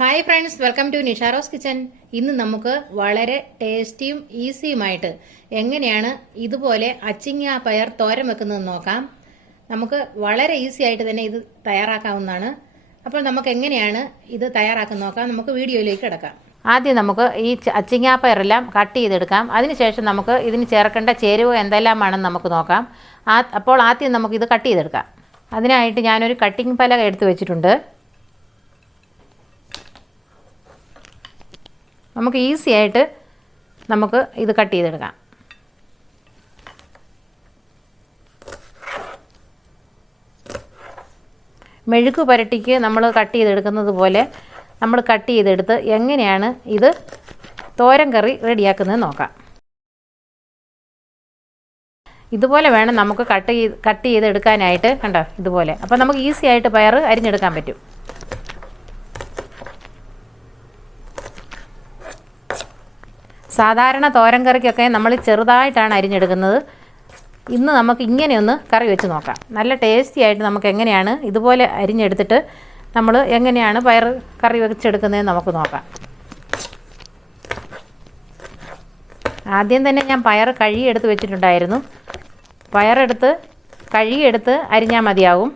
Hi friends, welcome to Nisharose kitchen. ഇന്ന് നമുക്ക് വളരെ ടേസ്റ്റിയും ഈസിയുമായിട്ട് എങ്ങനെയാണ് ഇതുപോലെ അച്ചിങ്ങ പയർ തോരൻ വെക്കുന്നത് നോക്കാം. നമുക്ക് വളരെ ഈസി ആയിട്ട് തന്നെ ഇത് തയ്യാറാക്കാവുന്നതാണ്. അപ്പോൾ നമുക്ക് എങ്ങനെയാണ് ഇത് തയ്യാറാക്കുന്നത് നോക്കാം. നമുക്ക് വീഡിയോയിലേക്ക് കിടക്കാം. ആദ്യം നമുക്ക് ഈ അച്ചിങ്ങ പയറെല്ലാം കട്ട് ചെയ്തെടുക്കാം. അതിനുശേഷം നമുക്ക് ഇതിന് ചേർക്കേണ്ട ചേരുവ എന്തെല്ലാമാണെന്ന് നമുക്ക് നോക്കാം. അപ്പോൾ ആദ്യം നമുക്കിത് കട്ട് ചെയ്തെടുക്കാം. അതിനായിട്ട് ഞാനൊരു കട്ടിംഗ് പലക എടുത്ത് വെച്ചിട്ടുണ്ട്. നമുക്ക് ഈസി ആയിട്ട് നമുക്ക് ഇത് കട്ട് ചെയ്തെടുക്കാം. മെഴുക്ക് പുരട്ടിക്ക് നമ്മൾ കട്ട് ചെയ്തെടുക്കുന്നത് പോലെ നമ്മൾ കട്ട് ചെയ്തെടുത്ത് എങ്ങനെയാണ് ഇത് തോരൻ കറി റെഡിയാക്കുന്നത് നോക്കാം. ഇതുപോലെ വേണം നമുക്ക് കട്ട് ചെയ്തെടുക്കാനായിട്ട്. കണ്ടോ, ഇതുപോലെ. അപ്പോൾ നമുക്ക് ഈസി ആയിട്ട് പയർ അരിഞ്ഞെടുക്കാൻ പറ്റും. സാധാരണ തോരൻ കറിക്കൊക്കെ നമ്മൾ ചെറുതായിട്ടാണ് അരിഞ്ഞെടുക്കുന്നത്. ഇന്ന് നമുക്ക് ഇങ്ങനെയൊന്ന് കറി വെച്ച് നോക്കാം. നല്ല ടേസ്റ്റി ആയിട്ട് നമുക്ക് എങ്ങനെയാണ് ഇതുപോലെ അരിഞ്ഞെടുത്തിട്ട് നമ്മൾ എങ്ങനെയാണ് പയർ കറി വെച്ചെടുക്കുന്നതെന്ന് നമുക്ക് നോക്കാം. ആദ്യം തന്നെ ഞാൻ പയർ കഴുകിയെടുത്ത് വെച്ചിട്ടുണ്ടായിരുന്നു. പയറെടുത്ത് കഴുകിയെടുത്ത് അരിഞ്ഞാൽ മതിയാവും.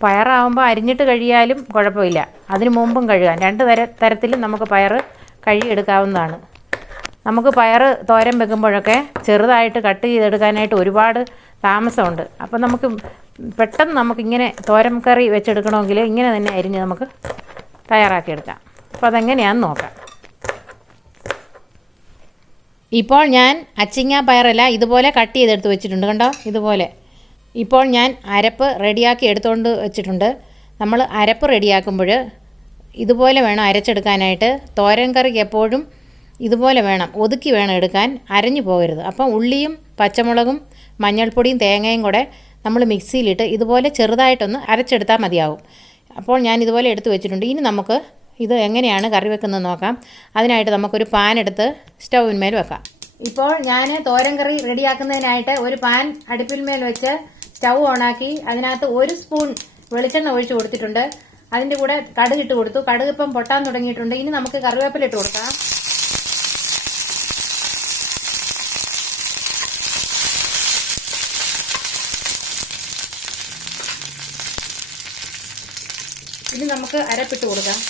പയറാവുമ്പോൾ അരിഞ്ഞിട്ട് കഴിയാലും കുഴപ്പമില്ല, അതിന് മുമ്പും കഴുകാം. രണ്ട് തരത്തിലും നമുക്ക് പയർ കഴുകിയെടുക്കാവുന്നതാണ്. നമുക്ക് പയർ തോരൻ വെക്കുമ്പോഴൊക്കെ ചെറുതായിട്ട് കട്ട് ചെയ്തെടുക്കാനായിട്ട് ഒരുപാട് താമസമുണ്ട്. അപ്പോൾ നമുക്ക് പെട്ടെന്ന് നമുക്കിങ്ങനെ തോരൻ കറി വെച്ചെടുക്കണമെങ്കിൽ ഇങ്ങനെ തന്നെ അരിഞ്ഞ് നമുക്ക് തയ്യാറാക്കിയെടുക്കാം. അപ്പോൾ അതെങ്ങനെയാണെന്ന് നോക്കാം. ഇപ്പോൾ ഞാൻ അച്ചിങ്ങ പയറെല്ലാം ഇതുപോലെ കട്ട് ചെയ്തെടുത്ത് വെച്ചിട്ടുണ്ട്. കണ്ടോ, ഇതുപോലെ. ഇപ്പോൾ ഞാൻ അരപ്പ് റെഡിയാക്കി എടുത്തുകൊണ്ട് വെച്ചിട്ടുണ്ട്. നമ്മൾ അരപ്പ് റെഡിയാക്കുമ്പോൾ ഇതുപോലെ വേണം അരച്ചെടുക്കാനായിട്ട്. തോരൻ കറിക്ക് എപ്പോഴും ഇതുപോലെ വേണം, ഒതുക്കി വേണം എടുക്കാൻ, അരഞ്ഞു പോകരുത്. അപ്പം ഉള്ളിയും പച്ചമുളകും മഞ്ഞൾപ്പൊടിയും തേങ്ങയും കൂടെ നമ്മൾ മിക്സിയിലിട്ട് ഇതുപോലെ ചെറുതായിട്ടൊന്ന് അരച്ചെടുത്താൽ മതിയാവും. അപ്പോൾ ഞാൻ ഇതുപോലെ എടുത്ത് വെച്ചിട്ടുണ്ട്. ഇനി നമുക്ക് ഇത് എങ്ങനെയാണ് കറി വെക്കുന്നത് നോക്കാം. അതിനായിട്ട് നമുക്കൊരു പാൻ എടുത്ത് സ്റ്റൗവിന്മേൽ വെക്കാം. ഇപ്പോൾ ഞാൻ തോരൻ കറി റെഡിയാക്കുന്നതിനായിട്ട് ഒരു പാൻ അടുപ്പിന്മേൽ വെച്ച് സ്റ്റൗ ഓണാക്കി അതിനകത്ത് 1 സ്പൂൺ വെളിച്ചെണ്ണ ഒഴിച്ചു കൊടുത്തിട്ടുണ്ട്. അതിൻ്റെ കൂടെ കടുക് ഇട്ട് കൊടുത്തു. കടുക് ഇപ്പം പൊട്ടാൻ തുടങ്ങിയിട്ടുണ്ട്. ഇനി നമുക്ക് കറിവേപ്പില ഇട്ട് കൊടുക്കാം. ഇനി നമുക്ക് അരപ്പിട്ട് കൊടുക്കാം.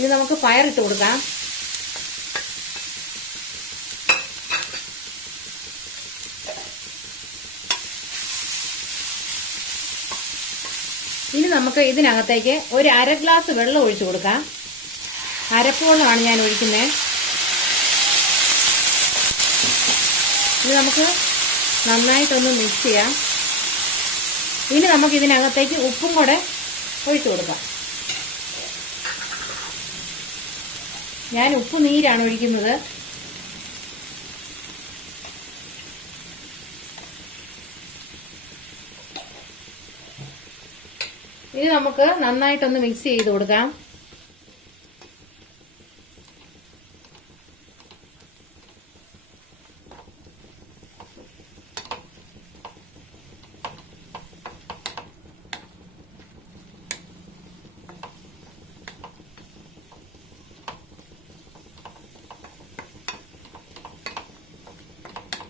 ഇനി നമുക്ക് പയറിട്ട് കൊടുക്കാം. ഇനി നമുക്ക് ഇതിനകത്തേക്ക് ഒരു 1/2 ഗ്ലാസ് വെള്ളം ഒഴിച്ചു കൊടുക്കാം. അരപ്പ് വെള്ളമാണ് ഞാൻ ഒഴിക്കുന്നത്. ഇനി നമുക്ക് നന്നായിട്ടൊന്ന് മിക്സ് ചെയ്യാം. ഇനി നമുക്ക് ഇതിനകത്തേക്ക് ഉപ്പും കൂടെ ഒഴിച്ചു കൊടുക്കാം. ഞാൻ ഉപ്പ് നീരാണ് ഒഴിക്കുന്നത്. ഇനി നമുക്ക് നന്നായിട്ടൊന്ന് മിക്സ് ചെയ്ത് കൊടുക്കാം.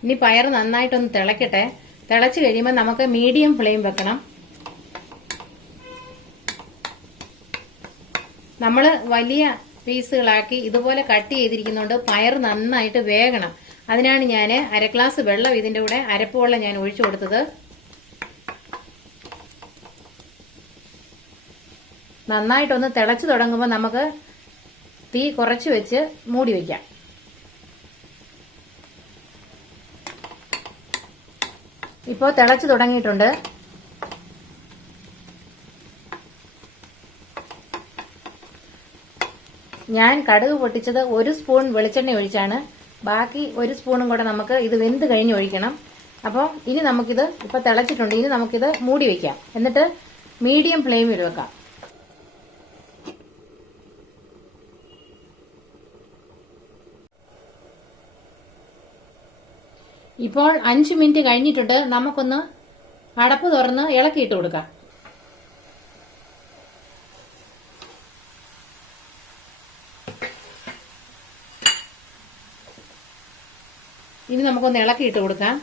ഇനി പയർ നന്നായിട്ടൊന്ന് തിളക്കട്ടെ. തിളച്ച് കഴിയുമ്പോൾ നമുക്ക് മീഡിയം ഫ്ലെയിം വെക്കണം. നമ്മൾ വലിയ പീസുകളാക്കി ഇതുപോലെ കട്ട് ചെയ്തിരിക്കുന്നതുകൊണ്ട് പയർ നന്നായിട്ട് വേകണം. അതിനാണ് ഞാൻ 1/2 ഗ്ലാസ് വെള്ളം ഇതിൻ്റെ കൂടെ അരപ്പ് വെള്ളം ഞാൻ ഒഴിച്ചു കൊടുത്തത്. നന്നായിട്ടൊന്ന് തിളച്ച് തുടങ്ങുമ്പോൾ നമുക്ക് തീ കുറച്ച് വെച്ച് മൂടി വയ്ക്കാം. ഇപ്പോൾ തിളച്ച് തുടങ്ങിയിട്ടുണ്ട്. ഞാൻ കടുക് പൊട്ടിച്ചത് 1 സ്പൂൺ വെളിച്ചെണ്ണ ഒഴിച്ചാണ്. ബാക്കി 1 സ്പൂണും കൂടെ നമുക്ക് ഇത് വെന്ത് കഴിഞ്ഞ് ഒഴിക്കണം. അപ്പോൾ ഇനി നമുക്കിത് ഇപ്പോൾ തിളച്ചിട്ടുണ്ട്. ഇനി നമുക്കിത് മൂടി വയ്ക്കാം. എന്നിട്ട് മീഡിയം ഫ്ലെയിമിൽ വെക്കാം. ഇപ്പോൾ 5 മിനിറ്റ് കഴിഞ്ഞിട്ടുണ്ട്. നമുക്കൊന്ന് അടപ്പ് തുറന്ന് ഇളക്കിയിട്ട് കൊടുക്കാം. ഇനി നമുക്കൊന്ന് ഇളക്കിയിട്ട് കൊടുക്കാം.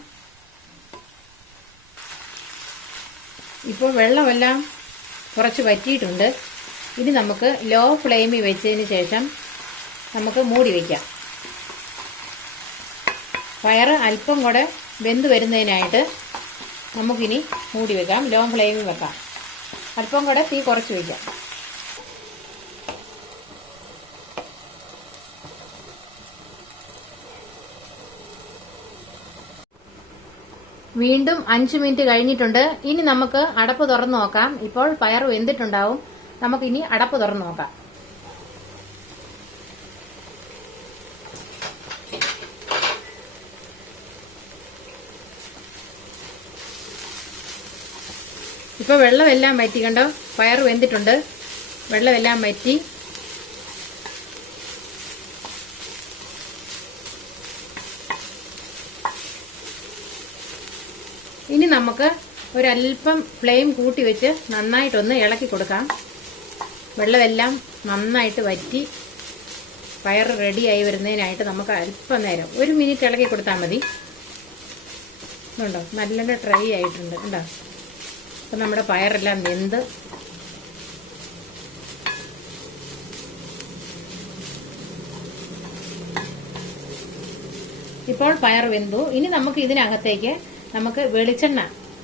ഇപ്പോൾ വെള്ളമെല്ലാം കുറച്ച് വറ്റിയിട്ടുണ്ട്. ഇനി നമുക്ക് ലോ ഫ്ലെയിമിൽ വെച്ചതിന് ശേഷം നമുക്ക് മൂടി വയ്ക്കാം. പയർ അല്പം കൂടെ വെന്ത് വരുന്നതിനായിട്ട് നമുക്കിനി മൂടി വെക്കാം. ലോ ഫ്ലെയിമിൽ വെക്കാം. അല്പം കൂടെ തീ കുറച്ച് വയ്ക്കാം. വീണ്ടും 5 മിനിറ്റ് കഴിഞ്ഞിട്ടുണ്ട്. ഇനി നമുക്ക് അടപ്പ് തുറന്നു നോക്കാം. ഇപ്പോൾ പയർ വെന്തിട്ടുണ്ടാവും. നമുക്കിനി അടപ്പ് തുറന്നു നോക്കാം. ഇപ്പോൾ വെള്ളമെല്ലാം വറ്റി. കണ്ടോ, പയർ വെന്തിട്ടുണ്ട്. വെള്ളമെല്ലാം വറ്റി. ഇനി നമുക്ക് ഒരല്പം ഫ്ലെയിം കൂട്ടി വെച്ച് നന്നായിട്ടൊന്ന് ഇളക്കി കൊടുക്കാം. വെള്ളമെല്ലാം നന്നായിട്ട് വറ്റി പയർ റെഡിയായി വരുന്നതിനായിട്ട് നമുക്ക് അല്പം നേരം 1 മിനിറ്റ് ഇളക്കി കൊടുത്താൽ മതി. ഉണ്ടോ, നല്ല ഡ്രൈ ആയിട്ടുണ്ട്. ഉണ്ടോ, അപ്പം നമ്മുടെ പയറെല്ലാം വെന്ത് ഇപ്പോൾ പയർ വെന്തു. ഇനി നമുക്ക് ഇതിനകത്തേക്ക് നമുക്ക് വെളിച്ചെണ്ണ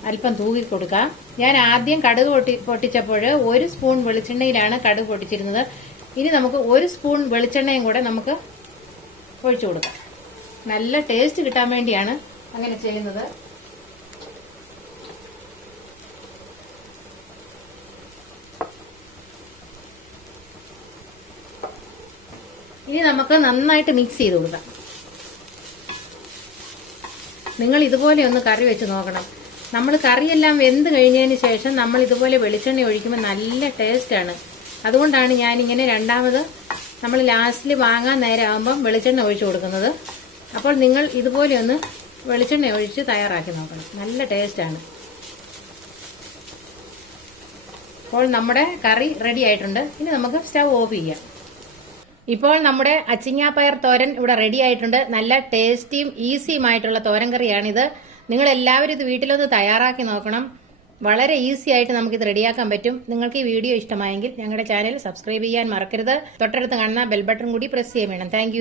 അല്പം തൂകി കൊടുക്കാം. ഞാൻ ആദ്യം കടുക് പൊട്ടിച്ചപ്പോൾ 1 സ്പൂൺ വെളിച്ചെണ്ണയിലാണ് കടുക് പൊട്ടിച്ചിരുന്നത്. ഇനി നമുക്ക് 1 സ്പൂൺ വെളിച്ചെണ്ണയും കൂടെ നമുക്ക് ഒഴിച്ചു കൊടുക്കാം. നല്ല ടേസ്റ്റ് കിട്ടാൻ വേണ്ടിയാണ് അങ്ങനെ ചെയ്യുന്നത്. ഇനി നമുക്ക് നന്നായിട്ട് മിക്സ് ചെയ്ത് കൊടുക്കാം. നിങ്ങൾ ഇതുപോലെ ഒന്ന് കറി വെച്ച് നോക്കണം. നമ്മൾ കറിയെല്ലാം വെന്ത് കഴിഞ്ഞതിന് ശേഷം നമ്മൾ ഇതുപോലെ വെളിച്ചെണ്ണ ഒഴിക്കുമ്പോൾ നല്ല ടേസ്റ്റാണ്. അതുകൊണ്ടാണ് ഞാനിങ്ങനെ രണ്ടാമത് നമ്മൾ ലാസ്റ്റിൽ വാങ്ങാൻ നേരമാകുമ്പം വെളിച്ചെണ്ണ ഒഴിച്ചു കൊടുക്കുന്നത്. അപ്പോൾ നിങ്ങൾ ഇതുപോലെ ഒന്ന് വെളിച്ചെണ്ണ ഒഴിച്ച് തയ്യാറാക്കി നോക്കണം. നല്ല ടേസ്റ്റാണ്. അപ്പോൾ നമ്മുടെ കറി റെഡി ആയിട്ടുണ്ട്. ഇനി നമുക്ക് സ്റ്റവ് ഓഫ് ചെയ്യാം. ഇപ്പോൾ നമ്മുടെ അച്ചിങ്ങ പയർ തോരൻ ഇവിടെ റെഡി ആയിട്ടുണ്ട്. നല്ല ടേസ്റ്റിയും ഈസിയുമായിട്ടുള്ള തോരൻ കറിയാണിത്. നിങ്ങൾ എല്ലാവരും ഇത് വീട്ടിലൊന്ന് തയ്യാറാക്കി നോക്കണം. വളരെ ഈസി ആയിട്ട് നമുക്കിത് റെഡിയാക്കാൻ പറ്റും. നിങ്ങൾക്ക് ഈ വീഡിയോ ഇഷ്ടമായെങ്കിൽ ഞങ്ങളുടെ ചാനൽ സബ്സ്ക്രൈബ് ചെയ്യാൻ മറക്കരുത്. തൊട്ടടുത്ത് കാണുന്ന ബെൽ ബട്ടൺ കൂടി പ്രസ് ചെയ്യാൻ വേണം. താങ്ക്